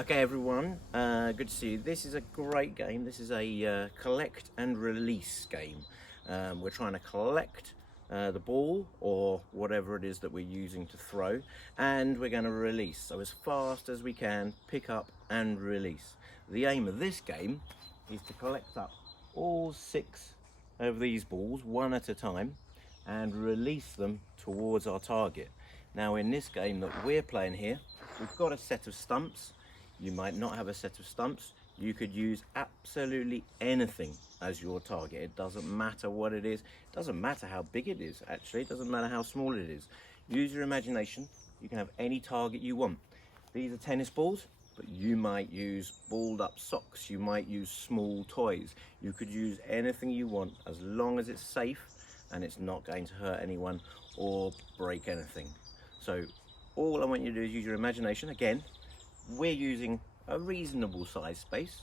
Okay everyone, good to see you. This is a great game. This is a collect and release game. We're trying to collect the ball or whatever it is that we're using to throw, and we're going to release. So as fast as we can, pick up and release. The aim of this game is to collect up all 6 of these balls one at a time and release them towards our target. Now in this game that we're playing here, we've got a set of stumps. You might not have a set of stumps. You could use absolutely anything as your target. It doesn't matter what it is. It doesn't matter how big it is, actually. It doesn't matter how small it is. Use your imagination. You can have any target you want. These are tennis balls, but you might use balled up socks. You might use small toys. You could use anything you want as long as it's safe and it's not going to hurt anyone or break anything. So all I want you to do is use your imagination. Again, we're using a reasonable size space.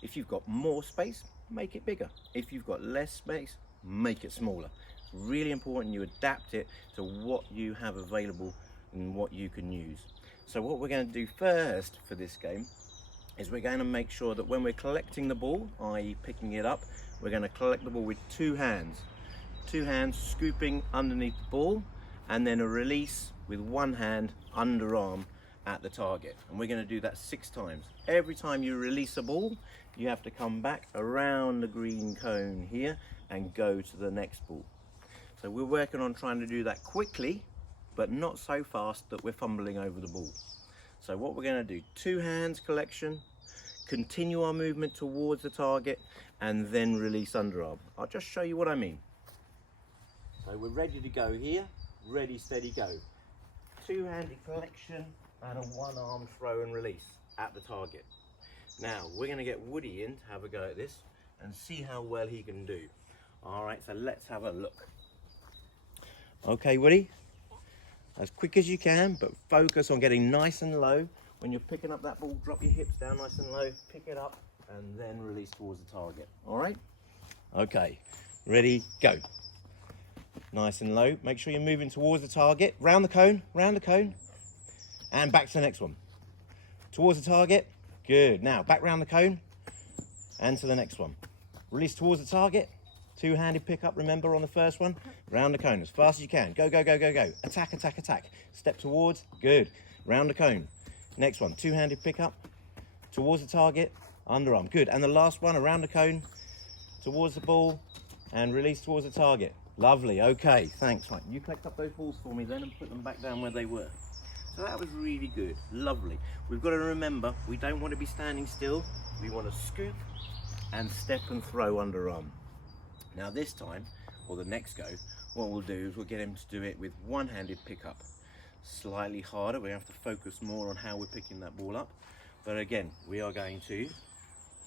If you've got more space, make it bigger. If you've got less space, make it smaller. It's really important you adapt it to what you have available and what you can use. So what we're going to do first for this game is we're going to make sure that when we're collecting the ball, i.e. picking it up, we're going to collect the ball with 2 hands. 2 hands scooping underneath the ball, and then a release with 1 hand underarm at the target. And we're going to do that 6 times. Every time you release a ball, you have to come back around the green cone here and go to the next ball. So we're working on trying to do that quickly, but not so fast that we're fumbling over the ball. So what we're going to do, 2 hands collection, continue our movement towards the target, and then release underarm. I'll just show you what I mean. So we're ready to go here, ready, steady, go. 2-handed collection and a 1-arm throw and release at the target. Now we're going to get Woody in to have a go at this and see how well he can do. All right, so let's have a look. Okay, Woody, as quick as you can, but focus on getting nice and low. When you're picking up that ball, drop your hips down nice and low, pick it up, and then release towards the target. All right? Okay, ready, go. Nice and low. Make sure you're moving towards the target. Round the cone, and back to the next one. Towards the target. Good. Now back round the cone and to the next one. Release towards the target. 2-handed pickup, remember, on the first one. Round the cone as fast as you can. Go, go, go, go, go. Attack, attack, attack. Step towards. Good. Round the cone. Next one. 2-handed pickup. Towards the target. Underarm. Good. And the last one, around the cone. Towards the ball. And release towards the target. Lovely. Okay. Thanks. Right. You collect up those balls for me then and put them back down where they were. So that was really good. Lovely. We've got to remember, we don't want to be standing still. We want to scoop and step and throw underarm. Now this time, or the next go, what we'll do is we'll get him to do it with 1-handed pickup. Slightly harder. We have to focus more on how we're picking that ball up. But again, we are going to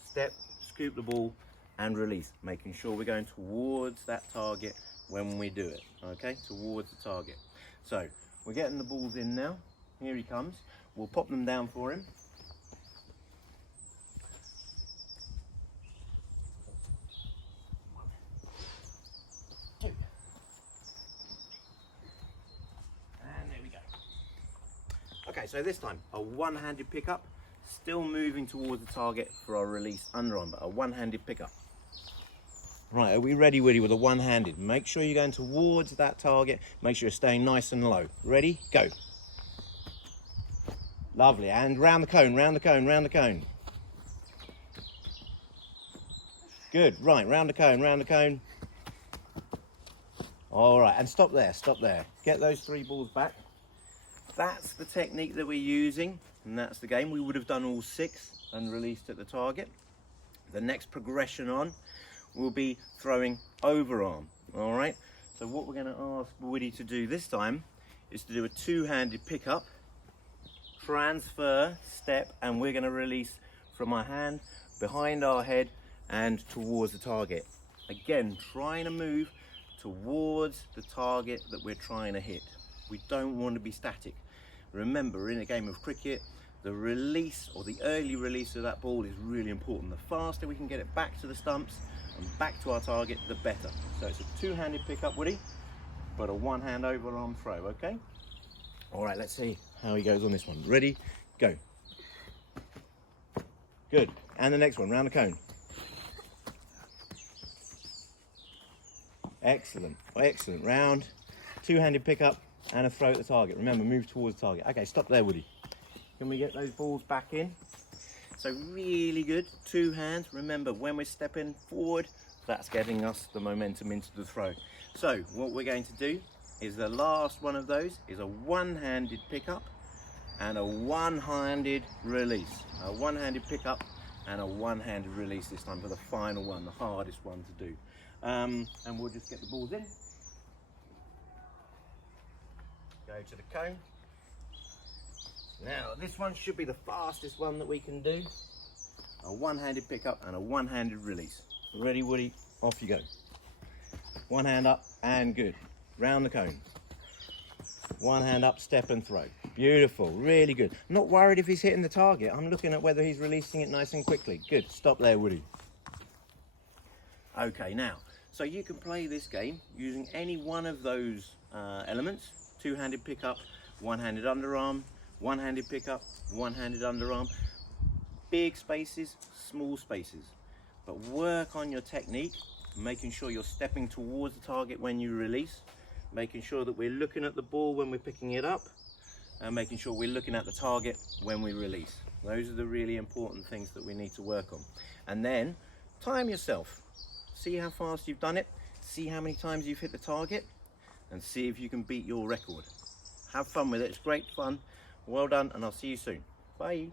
step, scoop the ball and release, making sure we're going towards that target when we do it. Okay, towards the target. So we're getting the balls in now. Here he comes. We'll pop them down for him. Two. And there we go. Okay, so this time a 1-handed pickup, still moving towards the target for our release underarm, but a 1-handed pickup. Right, are we ready, Woody, with a 1-handed? Make sure you're going towards that target. Make sure you're staying nice and low. Ready? Go. Lovely. And round the cone, round the cone, round the cone. Good. Right, round the cone, round the cone. All right, and stop there, stop there. Get those 3 balls back. That's the technique that we're using, and that's the game. We would have done all 6 and released at the target. The next progression on will be throwing overarm. All right, so what we're going to ask Woody to do this time is to do a 2-handed pickup, transfer, step, and we're going to release from our hand behind our head and towards the target. Again, trying to move towards the target that we're trying to hit. We don't want to be static. Remember, in a game of cricket, the release or the early release of that ball is really important. The faster we can get it back to the stumps and back to our target, the better. So it's a 2-handed pickup, Woody, but a 1-hand overarm throw, okay? All right, let's see how he goes on this one. Ready, go. Good. And the next one, round the cone. Excellent, excellent. Round, two-handed pickup and a throw at the target. Remember, move towards the target. Okay, stop there, Woody. Can we get those balls back in? So really good, two hands. Remember, when we're stepping forward, that's getting us the momentum into the throw. So what we're going to do is the last one of those is a one-handed pickup and a one-handed release. A one-handed pickup and a one-handed release this time for the final one, the hardest one to do. And we'll just get the balls in. Go to the cone. Now this one should be the fastest one that we can do. A one-handed pickup and a one-handed release. Ready, Woody? Off you go. One hand up and good. Round the cone. One hand up, step and throw. Beautiful, really good. Not worried if he's hitting the target. I'm looking at whether he's releasing it nice and quickly. Good, stop there, Woody. Okay, now, so you can play this game using any one of those elements. Two-handed pickup, one-handed underarm, one-handed pickup, one-handed underarm. Big spaces, small spaces. But work on your technique, making sure you're stepping towards the target when you release, making sure that we're looking at the ball when we're picking it up, and making sure we're looking at the target when we release. Those are the really important things that we need to work on. And then time yourself. See how fast you've done it, see how many times you've hit the target, and see if you can beat your record. Have fun with it, it's great fun. Well done, and I'll see you soon. Bye.